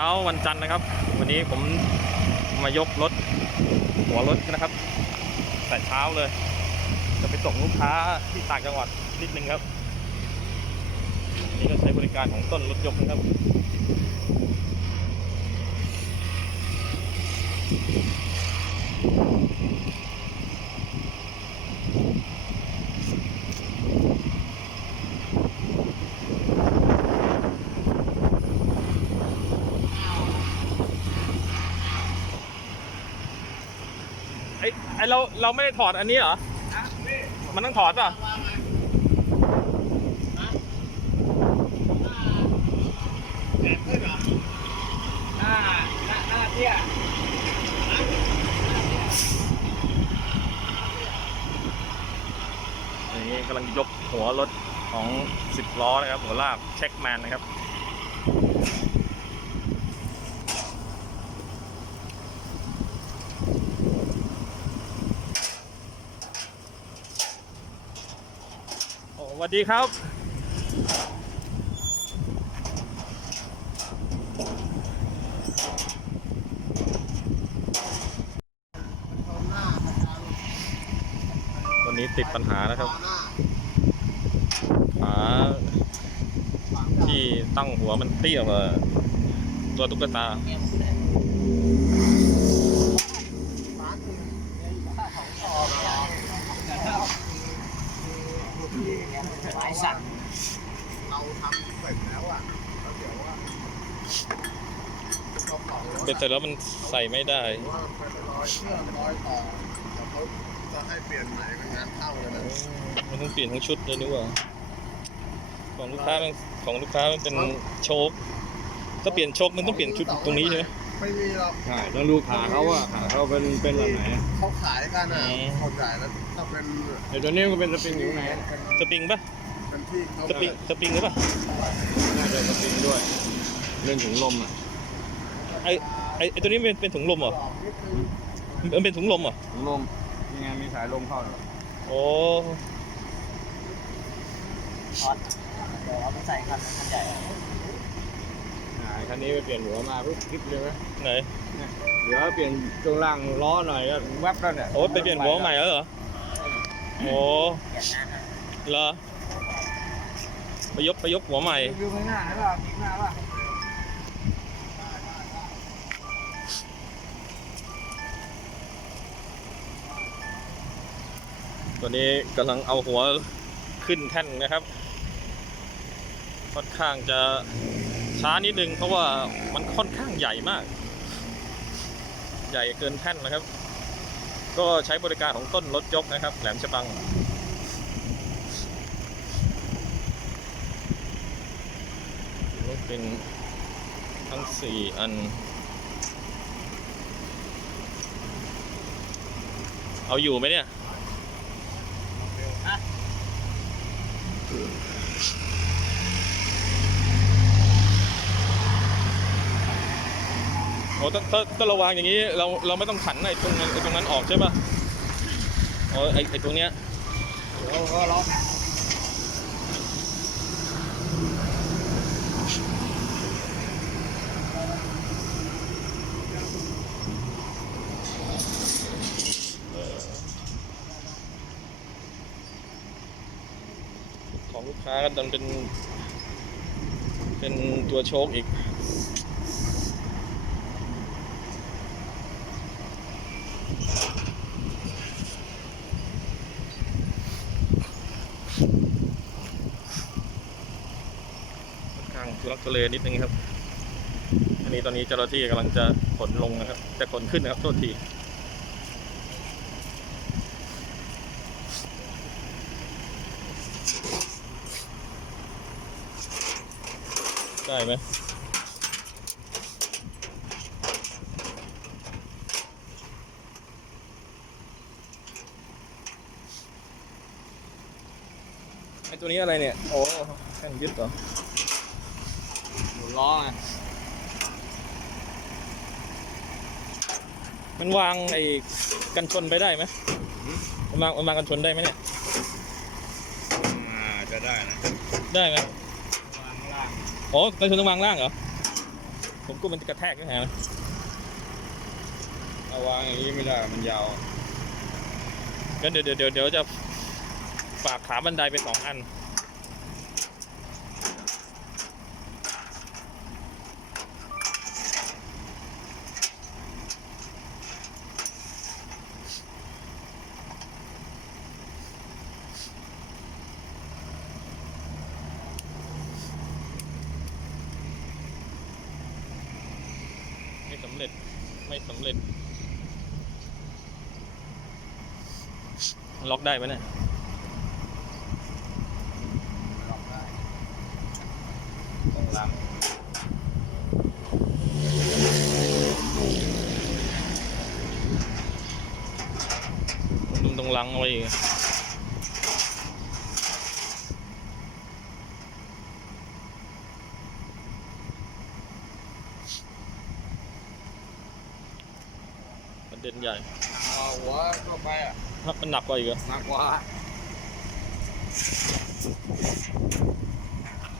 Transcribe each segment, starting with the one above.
ช้าวันจันทร์นะครับ วันนี้ผมมายกรถหัวรถนะครับ แต่เช้าเลย จะไปส่งลูกค้าที่ต่างจังหวัดนิดนึงครับ นี่ก็ใช้บริการของต้นรถยกนะครับ ไอ้ไอ้เราเราไม่ได้ถอดอันนี้เหรอ มันต้องถอดป่ะแขนขึ้นเหรอหน้าหน้าหน้าเตี้ยอันนี้กำลังยกหัวรถของ10ล้อนะครับ หัวลากเช็คแมนนะครับ วัสดีครับตอนนี้ติดปัญหานะครับขาที่ตั้งหัวมันเตี้ยกว่าตัวตุ๊กตา หลายสัตว์ เราทำเสร็จแล้วอะแล้วเดี๋ยวว่าจะต่อรถเป็นแต่แล้วมันใส่ไม่ได้ ว่ามันเป็นรอยเชื่อมรอยต่อแต่เขาจะให้เปลี่ยนไหมเป็นงานเข้าเลยนะมันต้องเปลี่ยนทั้งชุดเลยนี่หว่าของลูกค้ามันของลูกค้ามันเป็นโชคก็เปลี่ยนโชคมันต้องเปลี่ยนชุดตรงนี้ใช่ไหมไม่มีหรอก ใช่ต้องดูขาเขาอะขาเขาเป็นเป็นแบบไหนเขาขายกันอะอืมเขาขายแล้วถ้าเป็น เดี๋ยวตัวนี้มันก็เป็นสปริงอยู่ข้างในสปริงปะเป็น ที่เขาสปริงสปริงหรือปะน่าจะสปริงด้วยเรื่องถุงลมอะไอไอไอตัวนี้เป็นเป็นถุงลมเหรอมันเป็นถุงลมเหรอถุงลมยังไงมีสายลมเข้าอยู่โอ้ช็อตเดี๋ยวเอาไปใส่คันคันใหญ่อ่าคันนี้ไปเปลี่ยนหัวมาปุ๊บคลิปเลยไหมไหนเดี๋ยวเปลี่ยนช่วงล่างล้อหน่อยก็แวบแล้วเนี่ยโอ้ไปเปลี่ยนหัวใหม่แล้วเหรอโอ้เปลี่ยนหน้านะเหรอ ไปยกไปยกหัวใหม่วิวข้างหน้าหรือเปล่าคลิปหน้าป่ะตัวนี้กำลังเอาหัวขึ้นแท่นนะครับ ค่อนข้างจะช้านิดนึงเพราะว่ามันค่อนข้างใหญ่มาก ใหญ่เกินแท่นนะครับ ก็ใช้บริการของต้นรถยกนะครับ แหลมฉบัง รถ เป็นทั้งสี่อัน เอาอยู่ไหมเนี่ยโอ้ถ้าถ้าถ้าเราวางอย่างนี้ เราเราไม่ต้องขันไอ้ตรงนั้นไอ้ตรงนั้นออกใช่ป่ะอ๋อไอ้ไอ้ตรงเนี้ย เดี๋ยวก็ล้อของลูก ค้าก็ดันเป็น เป็นตัวโชคอีกค้างทุลักทุเลนิดนึงครับ อันนี้ตอนนี้เจ้าหน้าที่กำลังจะขนลงนะครับ จะขนขึ้นนะครับ โทษที ได้ไหมไอตัวนี้อะไรเนี่ย โอ้แค่นยึดเหรอหมุนล้อไงมันวางไอ้กันชนไปได้ไหมมันวางมันวางกันชนได้ไหมเนี่ย อ่าจะได้นะ ได้ไหม วางข้างล่าง โอ้กันชนต้องวางล่างเหรอ ผมกลัวมันจะกระแทกนะฮะเอาวางอย่างนี้ไม่ได้ มันยาวงั้นเดี๋ยวเดี๋ยวเดี๋ยวจะฝากขาบันไดไปสองอัน เร็จไม่สำเร็จ ล็อกได้ไหมเนี่ยล็อกได้ต้องล้างดูตรงลังเอาไว้อีกประ เด็นใหญ่เอาหัวเข้าไปอะมันหนักกว่าอีกเหรอหนักกว่า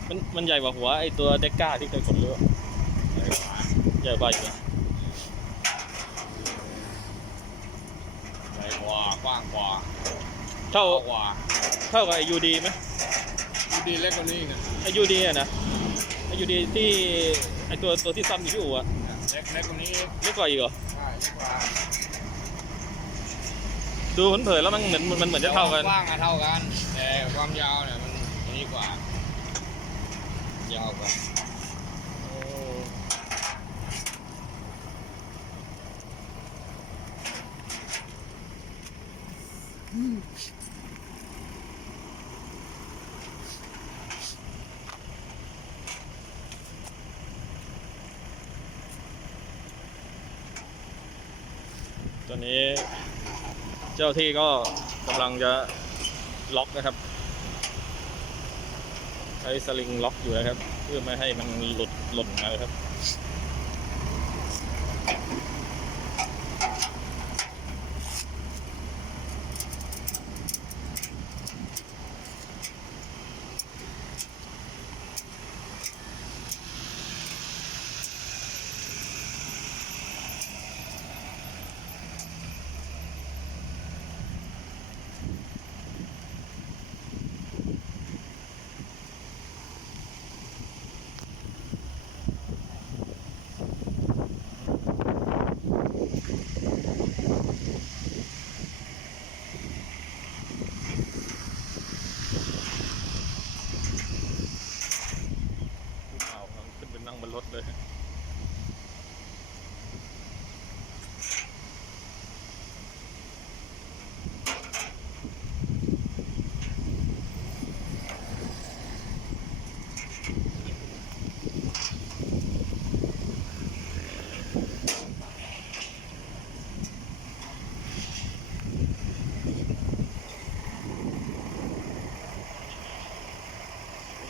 มันมันใหญ่กว่าหัวไอตัวเด็กก้าที่เคยขนเรือใหญ่กว่าใหญ่กว่าอีกเหรอใหญ่กว่ากว้างกว่าเท่าเท่ากว่าเท่ากับไอยูดีไหมดูดีเล็กกว่านี้อีกนะไอยูดีอะนะไอยูดีที่ไอตัวตัวที่ซ่อมอยู่ที่อู่อะ เล็กเล็กตรงนี้เล็กกว่าอีกเหรอใช่เล็กกว่าดูเผินๆแล้วมันเหมือนมันเหมือนจะเท่ากันกว้างอะเท่ากัน แต่ความยาวเนี่ยมันอันนี้กว่ายาวกว่า ตอนนี้เจ้าที่ก็กำลังจะล็อกนะครับ ใช้สลิงล็อกอยู่นะครับ เพื่อไม่ให้มันหลุดหล่นนะครับ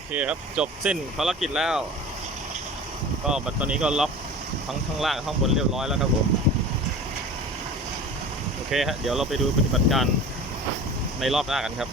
เคครับจบสิ้นภารกิจแล้ว ก็บัดตอนนี้ก็ล็อกทั้งข้างล่างข้างบนเรียบร้อยแล้วครับผมโอเคฮะเดี๋ยวเราไปดูปฏิบัติการในรอบหน้ากันครับ